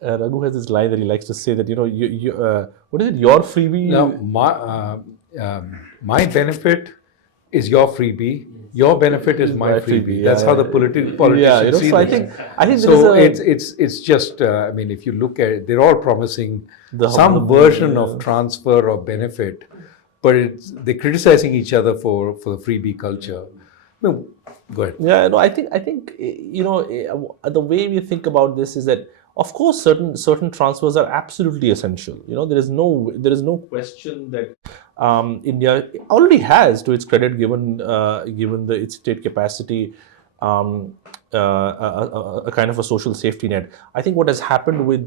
Raghu has this line that he likes to say that, what is it, your freebie? Now, my benefit is your freebie. Your benefit is my freebie. That's how the politicians see so this. I think there So is it's just I mean, if you look at it, they're all promising The- some the- version of transfer or benefit, but they're criticizing each other for the freebie culture. No, go ahead. Yeah, no, I think the way we think about this is that, of course, certain transfers are absolutely essential. There is no question that India already has, to its credit, given its state capacity, a kind of a social safety net. I think what has happened with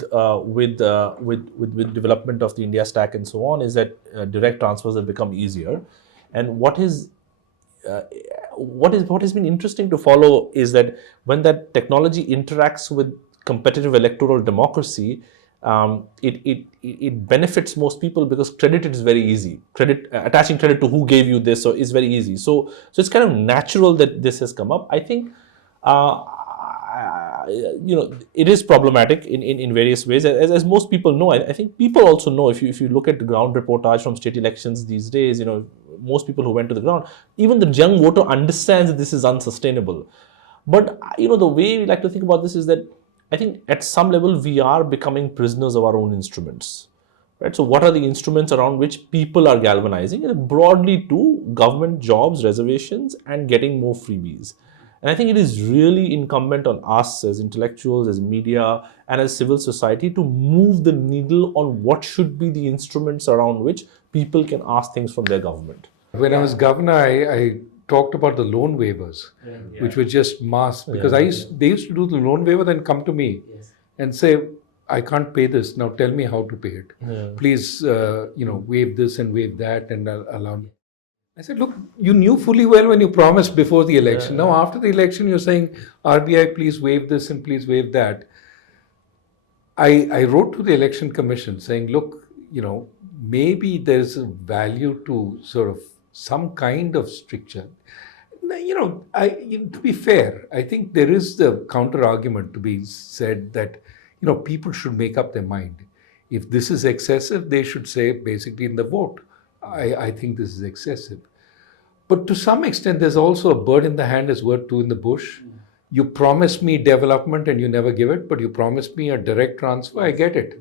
development of the India stack and so on is that direct transfers have become easier, and what has been interesting to follow is that when that technology interacts with competitive electoral democracy, it benefits most people because credit is very easy. Attaching credit to who gave you this is very easy. So it's kind of natural that this has come up. I think it is problematic in various ways, as most people know. I think people also know, if you look at the ground reportage from state elections these days, most people who went to the ground, even the young voter understands that this is unsustainable. But the way we like to think about this is that I think at some level we are becoming prisoners of our own instruments. Right? So what are the instruments around which people are galvanizing? And broadly to government jobs, reservations, and getting more freebies. And I think it is really incumbent on us as intellectuals, as media, and as civil society to move the needle on what should be the instruments around which people can ask things from their government. When I was governor, I talked about the loan waivers, which were just mass, because they used to do the loan waiver, then come to me and say, I can't pay this. Now tell me how to pay it. Please, waive this and waive that and allow me. I said, look, you knew fully well when you promised before the election. Now, after the election, you're saying, RBI, please waive this and please waive that. I wrote to the election commission saying, look, maybe there's a value to sort of some kind of stricture. To be fair, I think there is the counter argument to be said that, people should make up their mind. If this is excessive, they should say basically in the vote, I think this is excessive. But to some extent, there's also a bird in the hand is worth two in the bush. You promise me development and you never give it, but you promise me a direct transfer, I get it.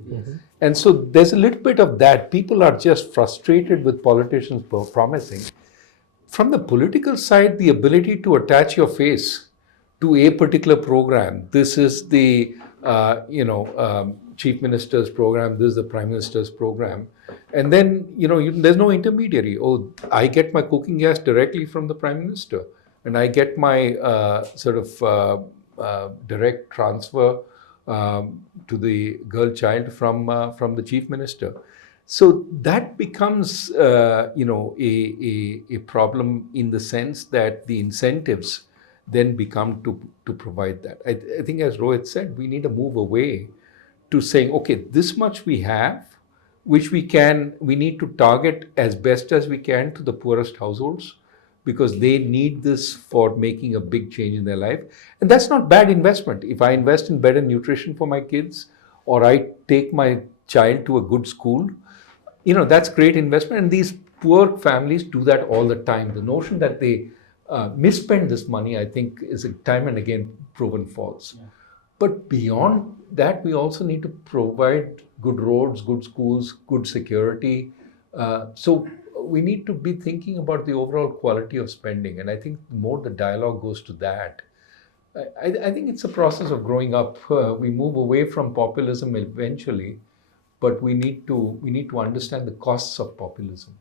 And so there's a little bit of that. People are just frustrated with politicians promising. From the political side, the ability to attach your face to a particular program. This is the chief minister's program. This is the prime minister's program. And then, there's no intermediary. Oh, I get my cooking gas directly from the prime minister. And I get my direct transfer to the girl child from the chief minister. So that becomes, a problem in the sense that the incentives then become to provide that. I think, as Rohit said, we need to move away to saying, okay, this much we have, which we need to target as best as we can to the poorest households, because they need this for making a big change in their life. And that's not bad investment. If I invest in better nutrition for my kids, or I take my child to a good school, that's great investment. And these poor families do that all the time. The notion that they misspend this money, I think, is time and again proven false. Yeah. But beyond that, we also need to provide good roads, good schools, good security. So we need to be thinking about the overall quality of spending. And I think the more the dialogue goes to that, I think it's a process of growing up. We move away from populism eventually, but we need to understand the costs of populism.